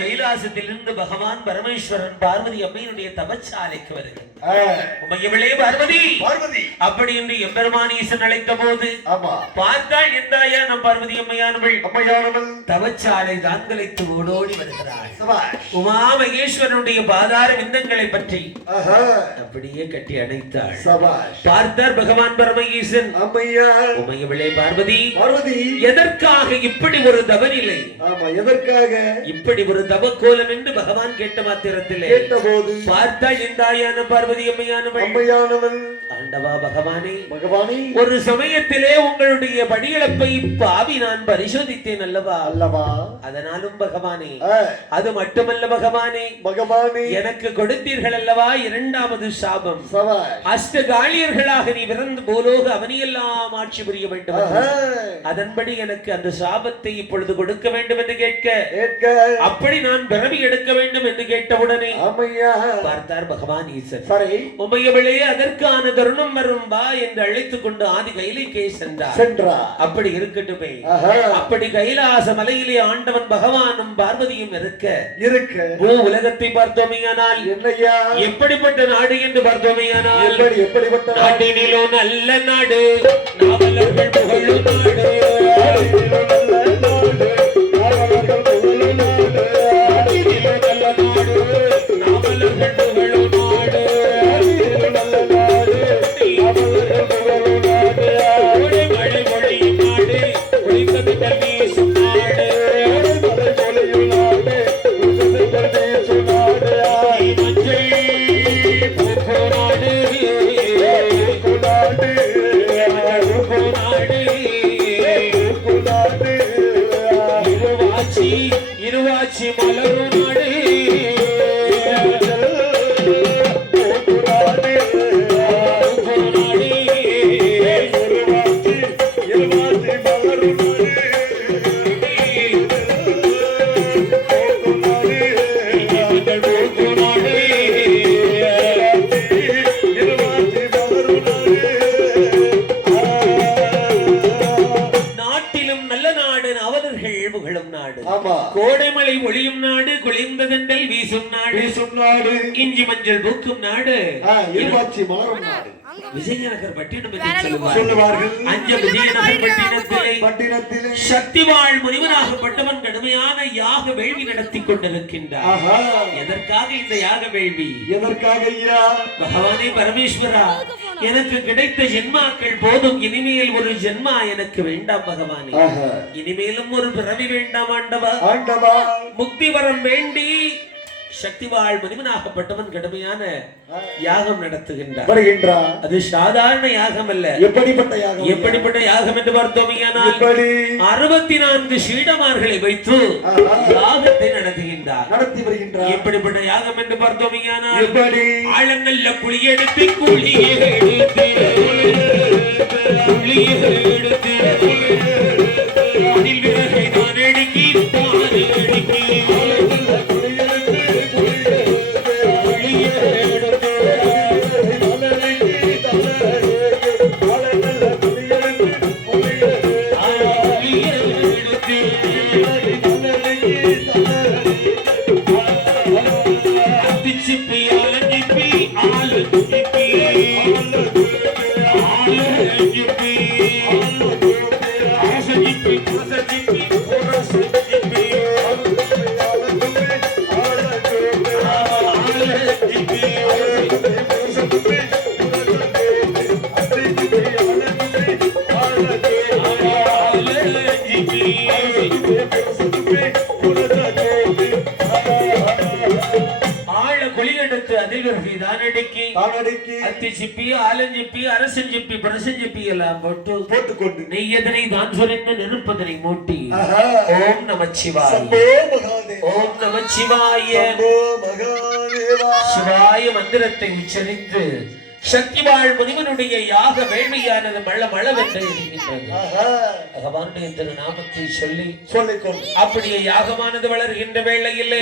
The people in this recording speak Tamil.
கைலாசத்திலிருந்து பகவான் பரமேஸ்வரன் பார்வதி அம்மையினுடைய தவச்சாலைக்கு வருகிறார். பார்வதி அப்படி என்று எம்பெருமான் ஈசன் அழைத்த போது பார்த்தால் எந்தாயா நம் பார்வதி அம்மையானவள் தவச்சாலை தான்களைத்து ஓடோடி வருகிறாள். உமா மகேஸ்வரனுடைய பாதார விந்தங்களை பற்றி அப்படியே கட்டி அணைத்தாள். பார்த்தார் பகவான் பரமேஸ்வரன் உமையவளே பார்வதி எதற்காக இப்படி ஒரு தவநிலை, எதற்காக இப்படி ஒரு தவ கோலம் என்று பகவான் கேட்ட மாத்திரத்திலே பார்த்தால் எந்தாயான பார்வதி அம்மையானவள் ஆண்டவா பகவானே ஒரு சமயத்திலே உங்களுடைய படியிழப்பை பாவி நான் பரிசோதித்தேன் அல்லவா அதனாலும் பகவானே அது மட்டுமல்ல பகவானே எனக்கு கொடுத்தீர்கள் அல்லவா இரண்டாவது சாபம், அஷ்டகாளியர்களாக நீ பிறந்து பூலோக அவனியெல்லாம் ஆட்சி புரிய வேண்டும். அதன்படி எனக்கு அந்த சாபத்தை இப்பொழுது கொடுக்க வேண்டும் என்று கேட்க அப்படி நான் பிறவி எடுக்க வேண்டும் என்று கேட்டவுடனே பார்த்தார் பகவான் ஈசன் உமையவளே அதற்கான தருணம் வரும் வா என்று அழைத்துக் கொண்டு ஆதி கைலைக்கே சென்றார். அப்படி இருக்கட்டுமே, அப்படி கைலாச மலையிலே ஆண்டவன் பகவானும் பார்வதியும் இருக்க உலகத்தை பார்த்தோமையானால் எப்படிப்பட்ட நாடு என்று பார்த்தோமையானால் நாட்டினிலோ நல்ல நாடு நாவலர்கள் புகழும் நாடு இருவாச்சி மலரும் நாடு கோடைமலை ஒளியும் நாடு குளிர்ந்ததென்றல் வீசும் நாடு இஞ்சி மஞ்சள் பூக்கும் நாடு விஜயநகர் பட்டினம் சொல்லுவார்கள். விஜயநகர் பட்டினத்திலே சக்திவாழ் முனிவனாகப்பட்டவன் கடுமையான யாக வேள்வி நடத்தி கொண்டிருக்கின்றார். எதற்காக இந்த யாக வேள்வி? பகவானே பரமேஸ்வரா எனக்கு கிடைத்த ஜென்மாக்கள் போதும், இனிமேல் ஒரு ஜென்மா எனக்கு வேண்டாம் பகவானே, இனிமேலும் ஒரு பிறவி வேண்டாம் ஆண்டவா, முக்தி வரம் வேண்டி சக்திவாழ் மனிதனாகப்பட்டவன் கடுமையான யாகம் நடத்துகின்றார். அது சாதாரண யாகம் அல்ல. எப்படிப்பட்ட யாகம் என்று பார்த்தோமையானால் 64 சீடமார்களை வைத்து யாகத்தை நடத்துகின்றார். எப்படிப்பட்ட யாகம் என்று பார்த்தோமையானால் ஆழங்கள்ல குளியெடுத்து குளியெடுத்து அதில் விறகை தான் எடுக்கி கைகருகை தானடிக்கு அத்தி சிப்பி ஆலஞ்சிப்பி அரசஞ்சிப்பி பிரசஞ்சிப்பி எல்லாம் போட்டுக்கொண்டு நெய் எதனை தான் சொரிந்து நெருப்பதனை மூட்டி ஓம் நமச்சிவாய ஓம் நமச்சிவாய சிவாய மந்திரத்தை உச்சரித்து சக்திவாழ் முனிவனுடைய யாக வேள்வியானது மளமளவென்று இருக்கின்றது. பகவானுடைய திருநாமத்தை சொல்லிக்கொண்டு அப்படியே யாகமானது வளர்கின்ற வேளையில்